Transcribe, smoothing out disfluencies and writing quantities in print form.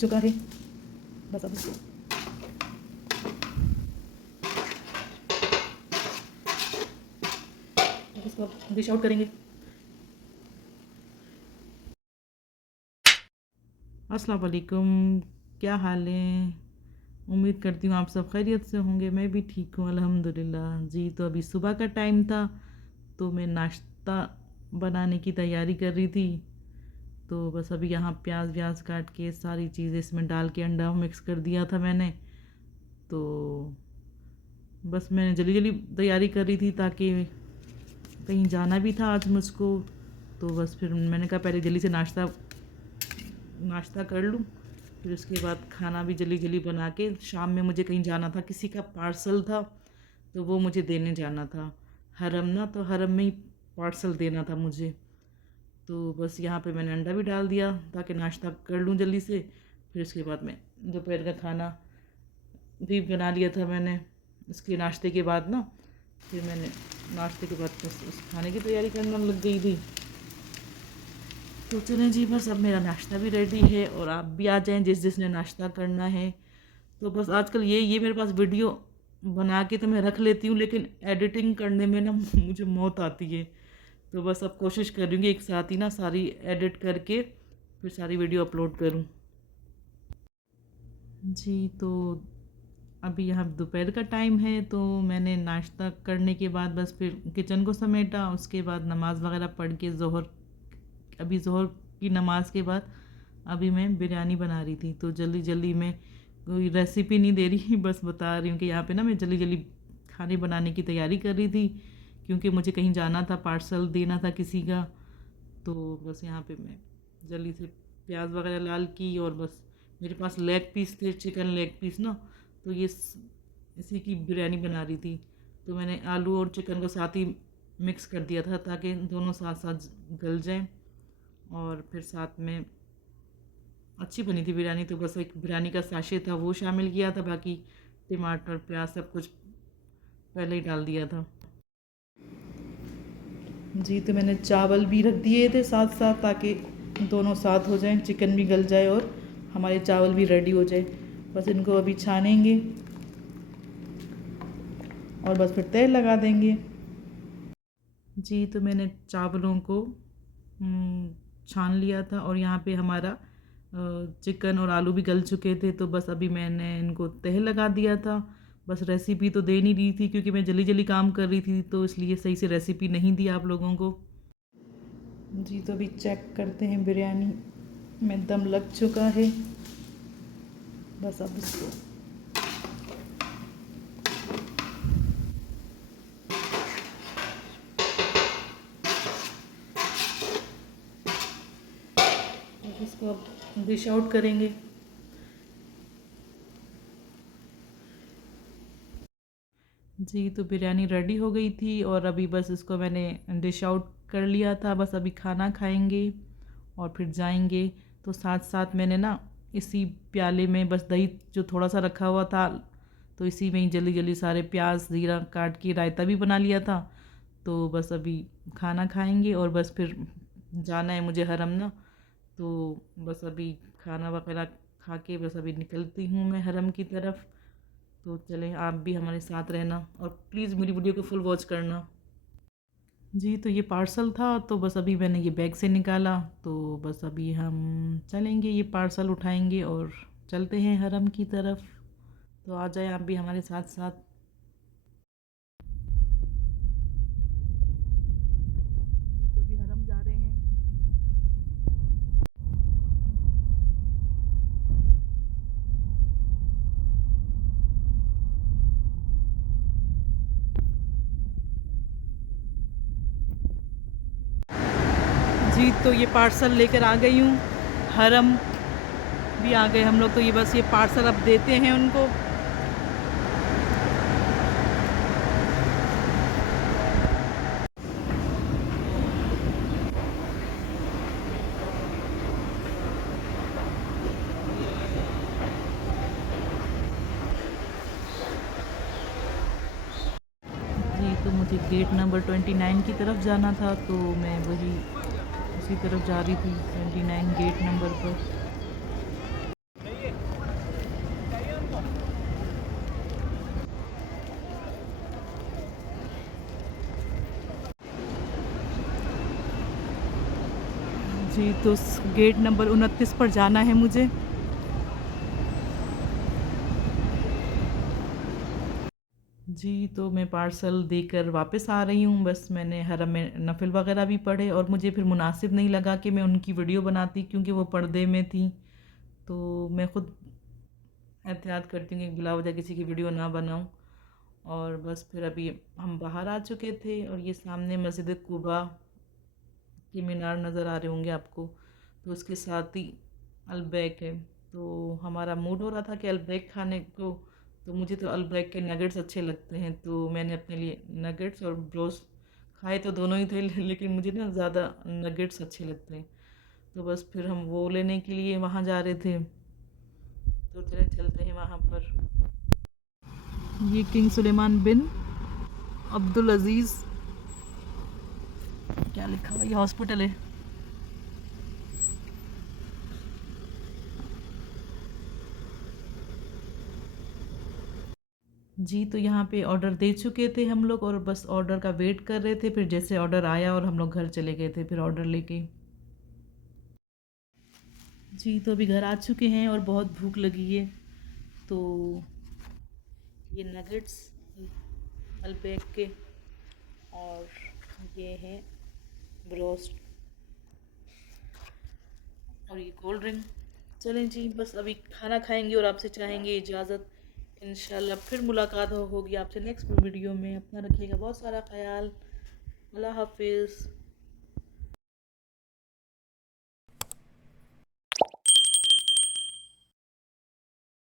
चुका है। बस अब इसको डिश आउट करेंगे। अस्सलाम वालेकुम, क्या हाल है? उम्मीद करती हूँ आप सब खैरियत से होंगे। मैं भी ठीक हूँ अल्हम्दुलिल्लाह। जी तो अभी सुबह का टाइम था, तो मैं नाश्ता बनाने की तैयारी कर रही थी। तो बस अभी यहाँ प्याज व्याज काट के सारी चीज़ें इसमें डाल के अंडा मिक्स कर दिया था मैंने। तो बस मैंने जल्दी जल्दी तैयारी कर रही थी ताकि कहीं जाना भी था आज मुझको। तो बस फिर मैंने कहा पहले जल्दी से नाश्ता कर लूँ, फिर उसके बाद खाना भी जल्दी जल्दी बना के, शाम में मुझे कहीं जाना था, किसी का पार्सल था तो वो मुझे देने जाना था। हरम ना, तो हरम में ही पार्सल देना था मुझे। तो बस यहाँ पे मैंने अंडा भी डाल दिया ताकि नाश्ता कर लूँ जल्दी से। फिर उसके बाद मैं दोपहर का खाना भी बना लिया था मैंने। इसके नाश्ते के बाद ना, फिर मैंने नाश्ते के बाद बस उस खाने की तैयारी करने लग गई थी। तो चलें जी, बस अब मेरा नाश्ता भी रेडी है और आप भी आ जाएं जिसने नाश्ता करना है। तो बस आजकल ये मेरे पास वीडियो बना के तो मैं रख लेती हूँ, लेकिन एडिटिंग करने में ना मुझे मौत आती है। तो बस अब कोशिश कर रही हूँ कि एक साथ ही ना सारी एडिट करके फिर सारी वीडियो अपलोड करूँ। जी तो अभी यहाँ दोपहर का टाइम है, तो मैंने नाश्ता करने के बाद बस फिर किचन को समेटा। उसके बाद नमाज़ वगैरह पढ़ के अभी ज़ोहर की नमाज़ के बाद अभी मैं बिरयानी बना रही थी। तो जल्दी जल्दी मैं कोई रेसिपी नहीं दे रही, बस बता रही हूँ कि यहाँ पे ना मैं जल्दी जल्दी खाने बनाने की तैयारी कर रही थी, क्योंकि मुझे कहीं जाना था, पार्सल देना था किसी का। तो बस यहाँ पे मैं जल्दी से प्याज वगैरह लाल की, और बस मेरे पास लेग पीस थे, चिकन लेग पीस ना, तो इसी की बिरयानी बना रही थी। तो मैंने आलू और चिकन को साथ ही मिक्स कर दिया था ताकि दोनों साथ साथ गल जाएं, और फिर साथ में अच्छी बनी थी बिरयानी। तो बस एक बिरयानी का साशे था वो शामिल किया था, बाकी टमाटर प्याज सब कुछ पहले ही डाल दिया था। जी तो मैंने चावल भी रख दिए थे साथ साथ ताकि दोनों साथ हो जाएं, चिकन भी गल जाए और हमारे चावल भी रेडी हो जाए। बस इनको अभी छानेंगे और बस फिर तेल लगा देंगे। जी तो मैंने चावलों को छान लिया था, और यहाँ पे हमारा चिकन और आलू भी गल चुके थे। तो बस अभी मैंने इनको तह लगा दिया था। बस रेसिपी तो दे नहीं रही थी क्योंकि मैं जल्दी जल्दी काम कर रही थी, तो इसलिए सही से रेसिपी नहीं दी आप लोगों को। जी तो अभी चेक करते हैं, बिरयानी में दम लग चुका है। बस अब इसको अब डिश आउट करेंगे। जी तो बिरयानी रेडी हो गई थी, और अभी बस इसको मैंने डिश आउट कर लिया था। बस अभी खाना खाएंगे और फिर जाएंगे। तो साथ साथ मैंने ना इसी प्याले में बस दही जो थोड़ा सा रखा हुआ था, तो इसी में ही जल्दी जल्दी सारे प्याज ज़ीरा काट के रायता भी बना लिया था। तो बस अभी खाना खाएंगे और बस फिर जाना है मुझे हरम ना। तो बस अभी खाना वगैरह खा के बस अभी निकलती हूँ मैं हरम की तरफ। तो चलें, आप भी हमारे साथ रहना और प्लीज़ मेरी वीडियो को फुल वॉच करना। जी तो ये पार्सल था, तो बस अभी मैंने ये बैग से निकाला। तो बस अभी हम चलेंगे, ये पार्सल उठाएंगे और चलते हैं हरम की तरफ। तो आ जाए आप भी हमारे साथ साथ। तो अभी हरम जा रहे हैं। जी तो ये पार्सल लेकर आ गई हूँ, हरम भी आ गए हम लोग। तो ये बस ये पार्सल अब देते हैं उनको। जी तो मुझे गेट नंबर 29 की तरफ जाना था, तो मैं वही उसी तरफ जा रही थी, 29 गेट नंबर पर। जी, तो गेट नंबर 29 पर जाना है मुझे। जी, तो मैं पार्सल देकर वापस आ रही हूँ। बस मैंने हरम में नफ़िल वग़ैरह भी पढ़े और मुझे फिर मुनासिब नहीं लगा कि मैं उनकी वीडियो बनाती, क्योंकि वो पर्दे में थी। तो मैं ख़ुद एहतियात करती हूँ कि बिला वजह किसी की वीडियो ना बनाऊँ। और बस फिर अभी हम बाहर आ चुके थे और ये सामने मस्जिद कुबा के मीनार नज़र आ रहे होंगे आपको। तो उसके साथ ही अलबैक है। तो हमारा मूड हो रहा था कि अलबैक खाने को। तो मुझे तो अलबैक के नगेट्स अच्छे लगते हैं, तो मैंने अपने लिए नगेट्स और ब्रोस्ट खाए तो दोनों ही थे, लेकिन मुझे ना ज़्यादा नगेट्स अच्छे लगते हैं। तो बस फिर हम वो लेने के लिए वहाँ जा रहे थे। तो चले चलते हैं वहाँ पर। ये किंग सुलेमान बिन अब्दुल अज़ीज़, क्या लिखा हुआ, ये हॉस्पिटल है। जी, तो यहाँ पे ऑर्डर दे चुके थे हम लोग और बस ऑर्डर का वेट कर रहे थे। फिर जैसे ऑर्डर आया और हम लोग घर चले गए थे फिर ऑर्डर लेके। जी, तो अभी घर आ चुके हैं और बहुत भूख लगी है। तो ये नगेट्स अलबैक के और ये हैं ब्रोस्ट और ये कोल्ड ड्रिंक। चलें जी, बस अभी खाना खाएंगे और आपसे चाहेंगे इजाज़त। इंशाल्लाह फिर मुलाकात होगी आपसे नेक्स्ट वीडियो में। अपना रखिएगा बहुत सारा ख्याल। अल्लाह हाफिज़।